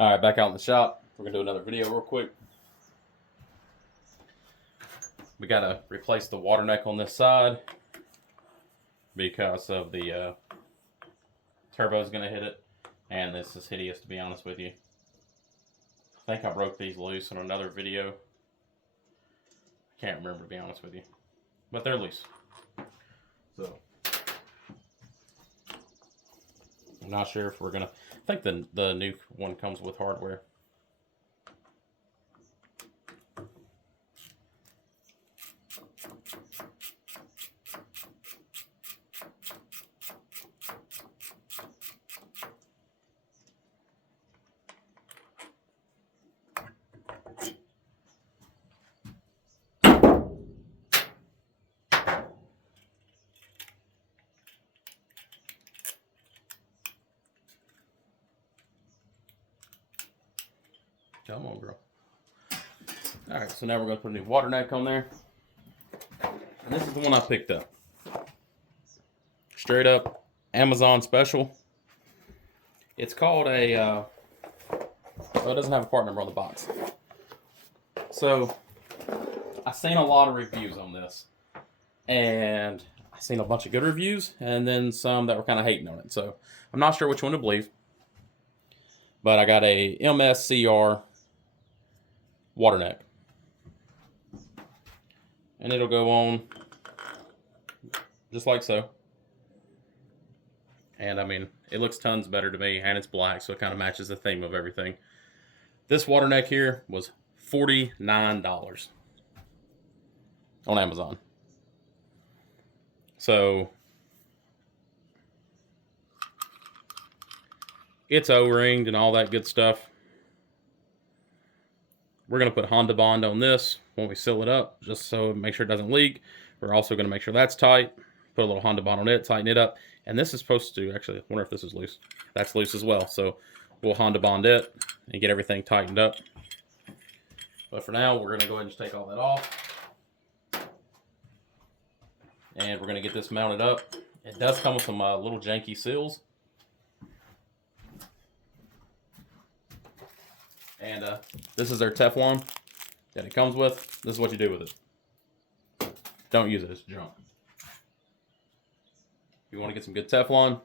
All right, back out in the shop. We're gonna do another video real quick. We gotta replace the water neck on this side because of the turbo's gonna hit it, and this is hideous, to be honest with you. I think I broke these loose in another video. I can't remember, to be honest with you, but they're loose. So I'm not sure if we're gonna. I think the new one comes with hardware. Come on, girl. Alright, so now we're going to put a new water neck on there. And this is the one I picked up. Straight up Amazon special. It's called a, well, it doesn't have a part number on the box. So, I've seen a lot of reviews on this. And I've seen a bunch of good reviews, and then some that were kind of hating on it. So, I'm not sure which one to believe. But I got a MSCR water neck. And it'll go on just like so. And I mean, it looks tons better to me, and it's black, so it kind of matches the theme of everything. This water neck here was $49 on Amazon. So it's O-ringed and all that good stuff. We're going to put Honda Bond on this when we seal it up, just so make sure it doesn't leak. We're also going to make sure that's tight. Put a little Honda Bond on it, tighten it up. And this is supposed to, actually, I wonder if this is loose. That's loose as well. So we'll Honda Bond it and get everything tightened up. But for now, we're going to go ahead and just take all that off. And we're going to get this mounted up. It does come with some little janky seals. And this is their Teflon that it comes with. This is what you do with it. Don't use it, it's junk. If you want to get some good Teflon,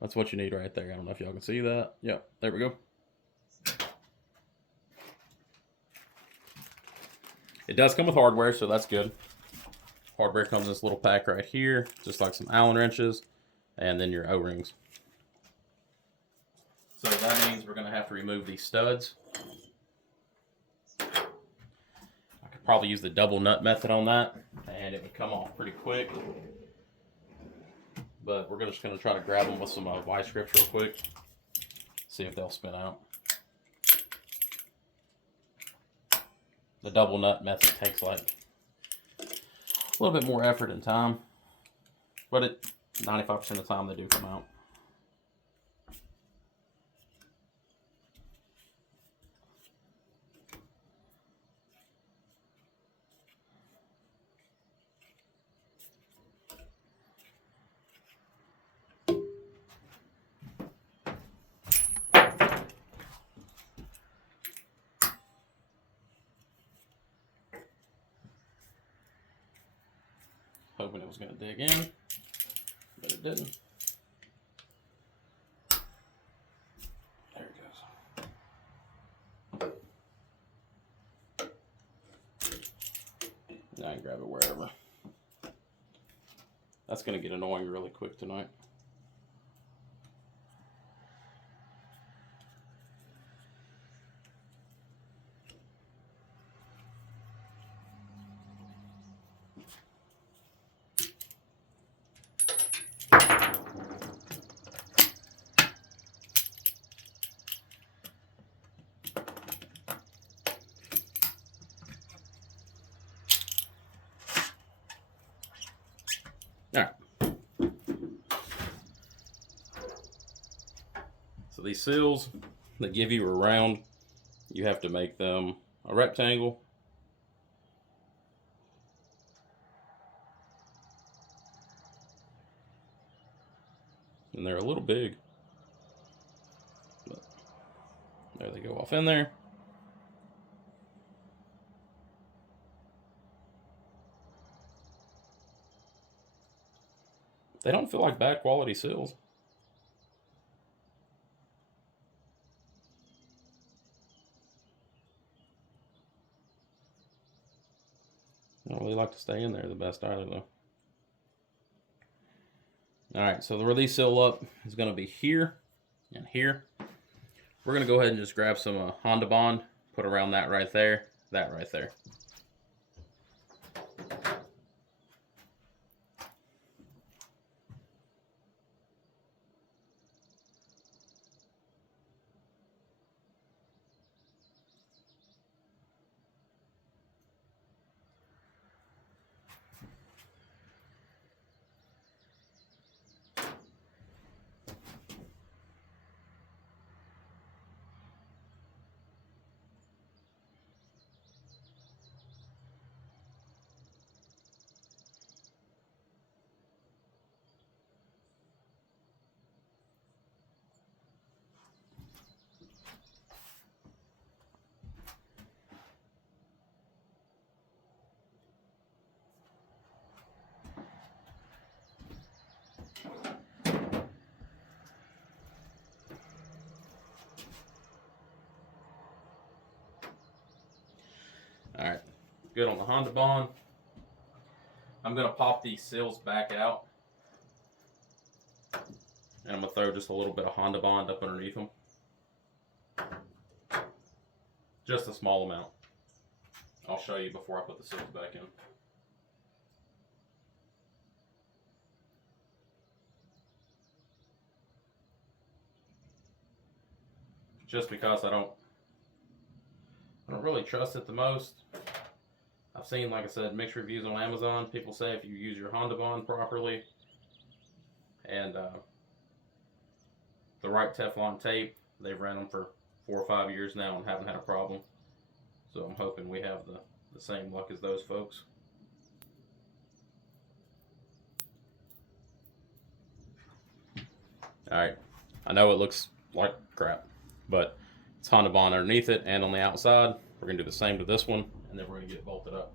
that's what you need right there. I don't know if y'all can see that. Yep, there we go. It does come with hardware, so that's good. Hardware comes in this little pack right here, just like some Allen wrenches, and then your O-rings. So that means we're going to have to remove these studs. I could probably use the double nut method on that, and it would come off pretty quick. But we're just going to try to grab them with some vice grips real quick. See if they'll spin out. The double nut method takes like a little bit more effort and time. But 95% of the time they do come out. Hoping it was going to dig in, but it didn't. There it goes. Now I can grab it wherever. That's going to get annoying really quick tonight. All right. So these seals that give you a round, you have to make them a rectangle. And they're a little big. But There they go off in there. They don't feel like bad quality seals. I don't really like to stay in there the best either, though. Alright, so the release seal up is going to be here and here. We're going to go ahead and just grab some Honda Bond, put around that right there, that right there. Alright, good on the Honda Bond. I'm going to pop these seals back out. And I'm going to throw just a little bit of Honda Bond up underneath them. Just a small amount. I'll show you before I put the seals back in. Just because I don't really trust it the most. I've seen, like I said, mixed reviews on Amazon. People say if you use your Honda Bond properly and the right Teflon tape, they've ran them for 4 or 5 years now and haven't had a problem. So I'm hoping we have the same luck as those folks. Alright, I know it looks like crap, but it's Honda Bond underneath it and on the outside. We're going to do the same to this one, and then we're going to get it bolted up.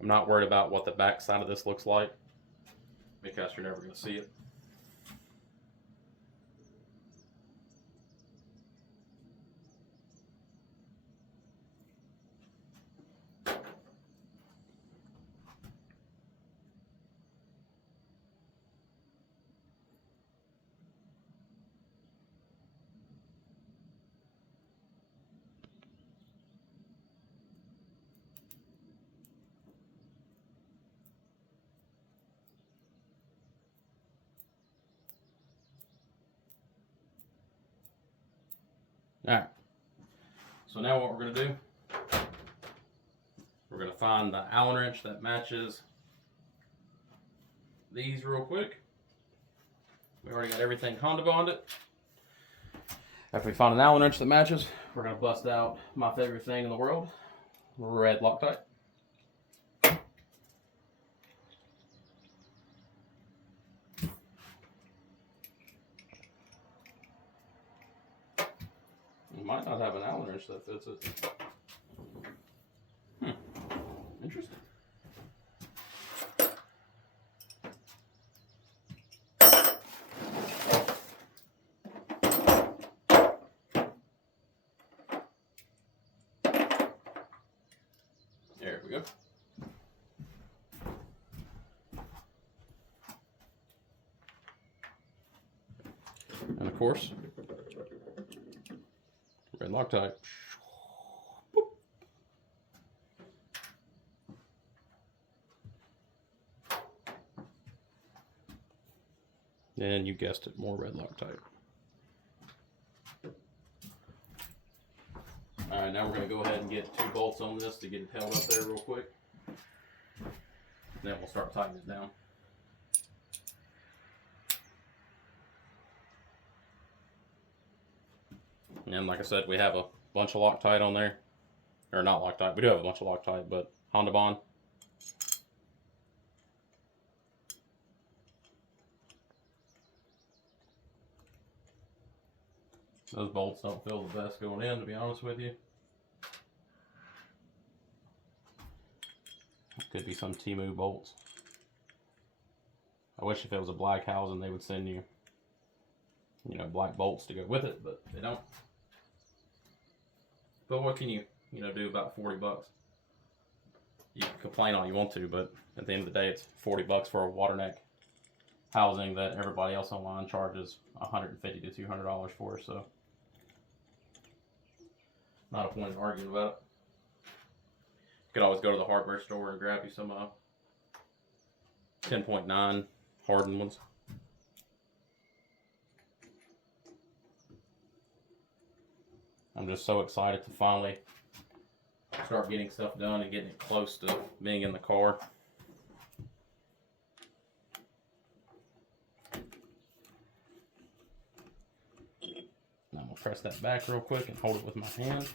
I'm not worried about what the back side of this looks like, because you're never going to see it. Alright, so now what we're going to do, we're going to find the Allen wrench that matches these real quick. We already got everything Honda bonded. After we find an Allen wrench that matches, we're going to bust out my favorite thing in the world, red Loctite. You might not have an Allen wrench that fits it. Interesting. There we go. And of course, red Loctite. And you guessed it, more red Loctite. Alright, now we're going to go ahead and get 2 bolts on this to get it held up there real quick. Then we'll start tightening it down. And like I said, we have a bunch of Loctite on there. Or not Loctite, we do have a bunch of Loctite, but Honda Bond. Those bolts don't feel the best going in, to be honest with you. Could be some Temu bolts. I wish if it was a black housing they would send you, you know, black bolts to go with it, but they don't. But what can you do about 40 bucks? You can complain all you want to, but at the end of the day, it's 40 bucks for a water neck housing that everybody else online charges $150 to $200 for, so not a point in arguing about it. You could always go to the hardware store and grab you some 10.9 hardened ones. I'm just so excited to finally start getting stuff done and getting it close to being in the car. Now I'm going to press that back real quick and hold it with my hand.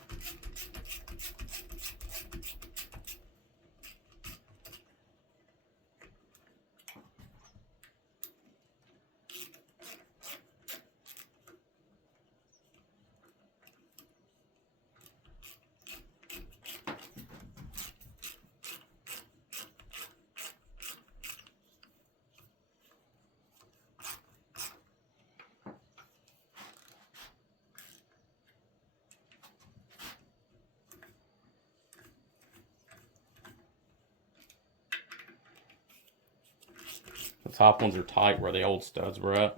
The top ones are tight where the old studs were at.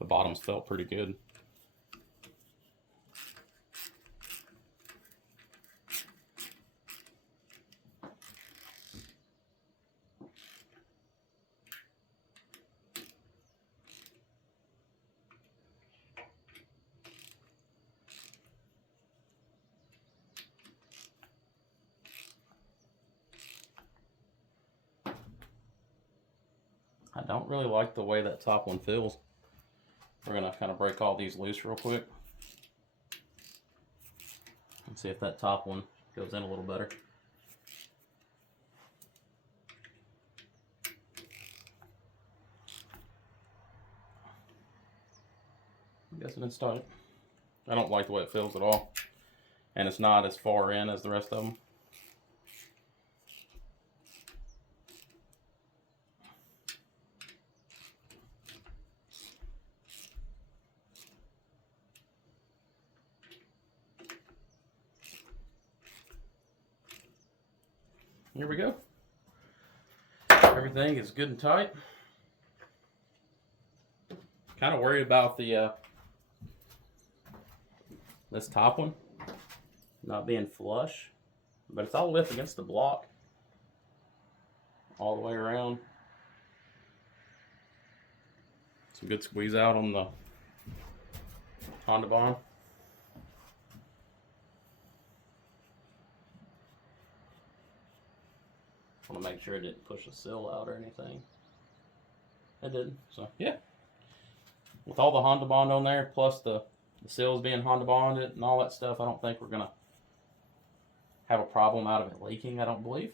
The bottoms felt pretty good. I don't really like the way that top one feels. We're going to kind of break all these loose real quick. And see if that top one goes in a little better. I'm guessing it's tight. I don't like the way it feels at all. And it's not as far in as the rest of them. Here we go. Everything is good and tight. Kind of worried about the this top one not being flush, but it's all lift against the block all the way around. Some good squeeze out on the Honda bond. I want to make sure it didn't push a sill out or anything. It didn't, so yeah. With all the Honda bond on there, plus the sills being Honda bonded and all that stuff, I don't think we're gonna have a problem out of it leaking, I don't believe.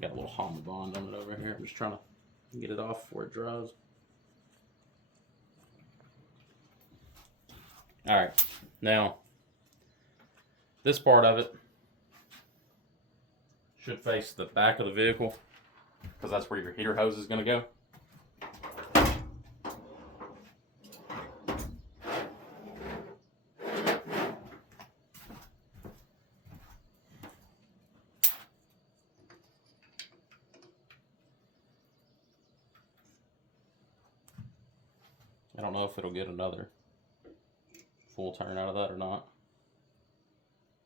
Got a little Honda bond on it over here. I'm just trying to get it off before it dries. Alright, now this part of it should face the back of the vehicle because that's where your heater hose is going to go. I don't know if it'll get another full turn out of that or not.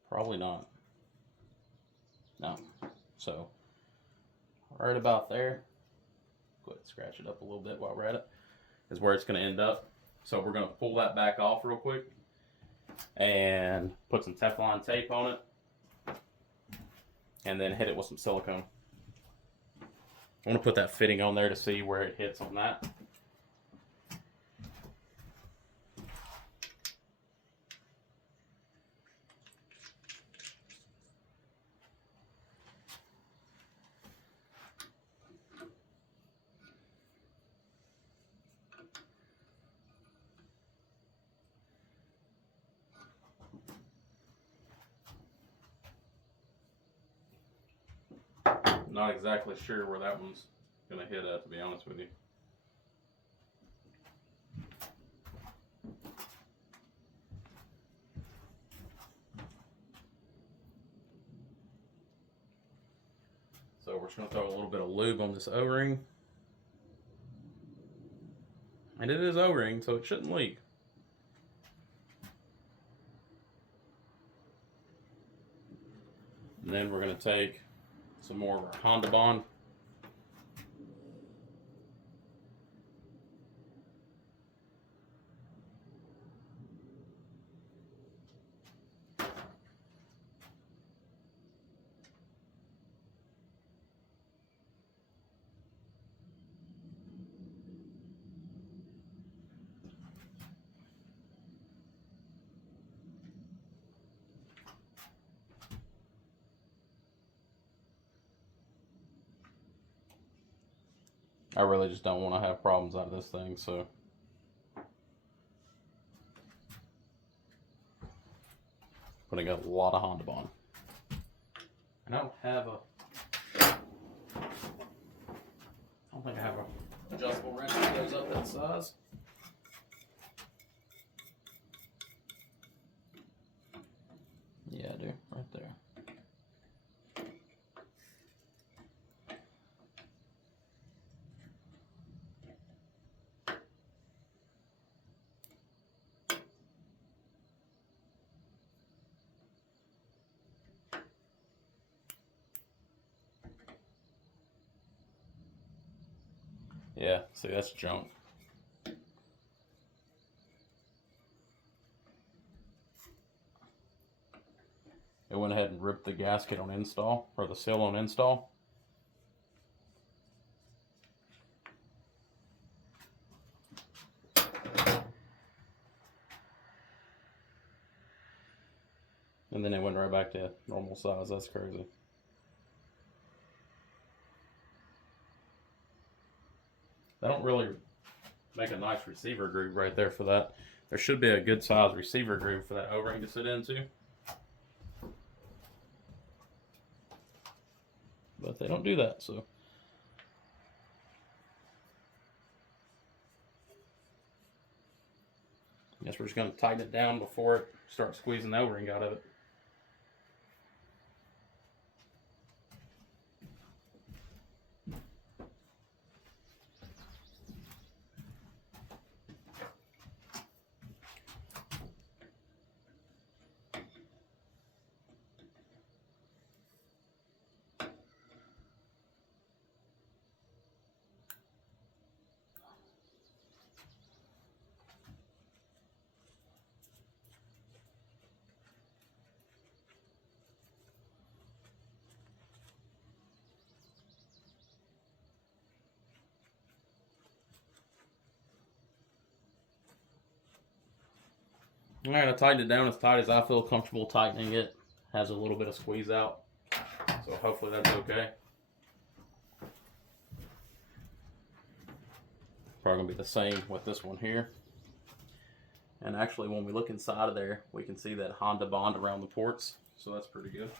Probably not. No. So, right about there, go ahead and scratch it up a little bit while we're at it, is where it's going to end up. So we're going to pull that back off real quick and put some Teflon tape on it and then hit it with some silicone. I want to put that fitting on there to see where it hits on that. Not exactly sure where that one's gonna hit at, to be honest with you. So we're just gonna throw a little bit of lube on this O-ring. And it is O-ring, so it shouldn't leak. And then we're gonna take some more of our Honda Bond. I really just don't want to have problems out of this thing, so putting a lot of Honda Bond. And I don't think I have a adjustable wrench that goes up that size. Yeah, I do, right there. Yeah, see, that's junk. It went ahead and ripped the gasket on install, or the seal on install. And then it went right back to normal size. That's crazy. They don't really make a nice receiver groove right there for that. There should be a good size receiver groove for that O-ring to sit into. But they don't do that, so. I guess we're just going to tighten it down before it starts squeezing the O-ring out of it. Alright, I tightened it down as tight as I feel comfortable tightening it. Has a little bit of squeeze out, so hopefully that's okay. Probably going to be the same with this one here. And actually, when we look inside of there, we can see that Honda Bond around the ports, so that's pretty good.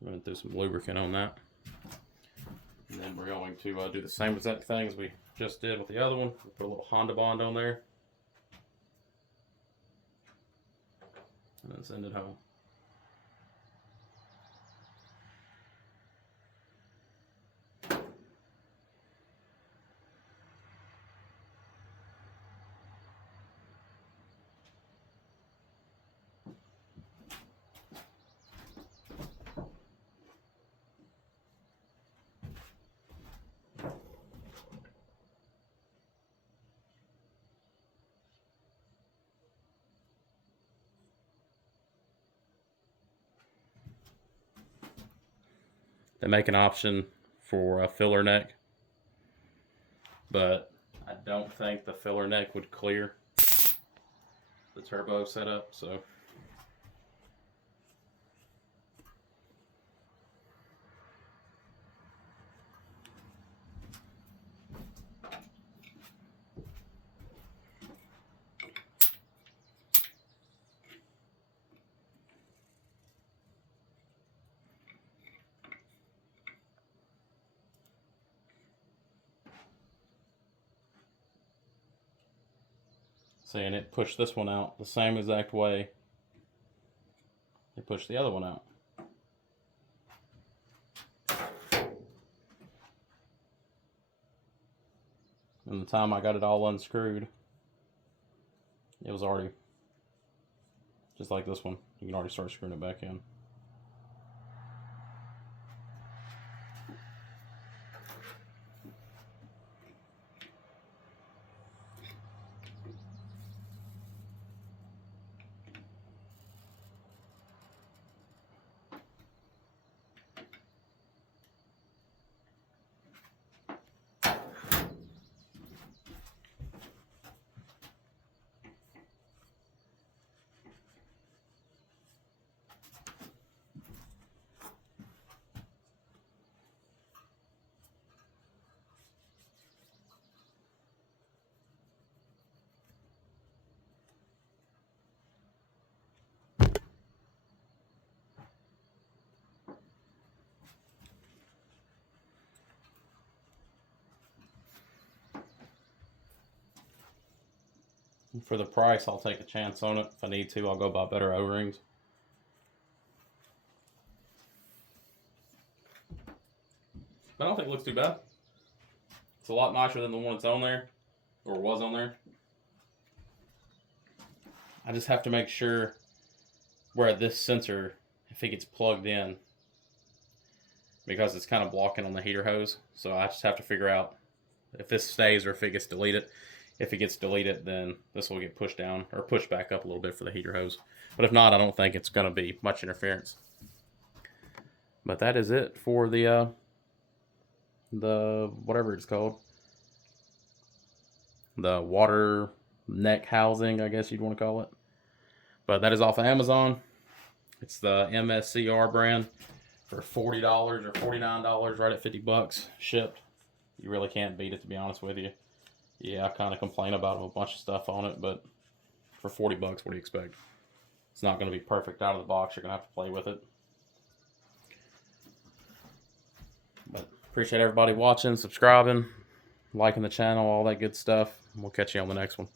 I'm going to throw some lubricant on that. And then we're going to do the same exact thing as we just did with the other one. We'll put a little Honda Bond on there. And then send it home. They make an option for a filler neck, but I don't think the filler neck would clear the turbo setup, so. See, and it pushed this one out the same exact way it pushed the other one out. And the time I got it all unscrewed, it was already just like this one. You can already start screwing it back in. For the price, I'll take a chance on it. If I need to, I'll go buy better O-rings. But I don't think it looks too bad. It's a lot nicer than the one that's on there, or was on there. I just have to make sure where this sensor, if it gets plugged in, because it's kind of blocking on the heater hose. So I just have to figure out if this stays or if it gets deleted. If it gets deleted, then this will get pushed down or pushed back up a little bit for the heater hose. But if not, I don't think it's going to be much interference. But that is it for the whatever it's called, the water neck housing, I guess you'd want to call it. But that is off of Amazon. It's the MSCR brand for $40 or $49, right at 50 bucks shipped. You really can't beat it, to be honest with you. Yeah, I kind of complain about a bunch of stuff on it, but for 40 bucks, what do you expect? It's not going to be perfect out of the box. You're going to have to play with it. But appreciate everybody watching, subscribing, liking the channel, all that good stuff. We'll catch you on the next one.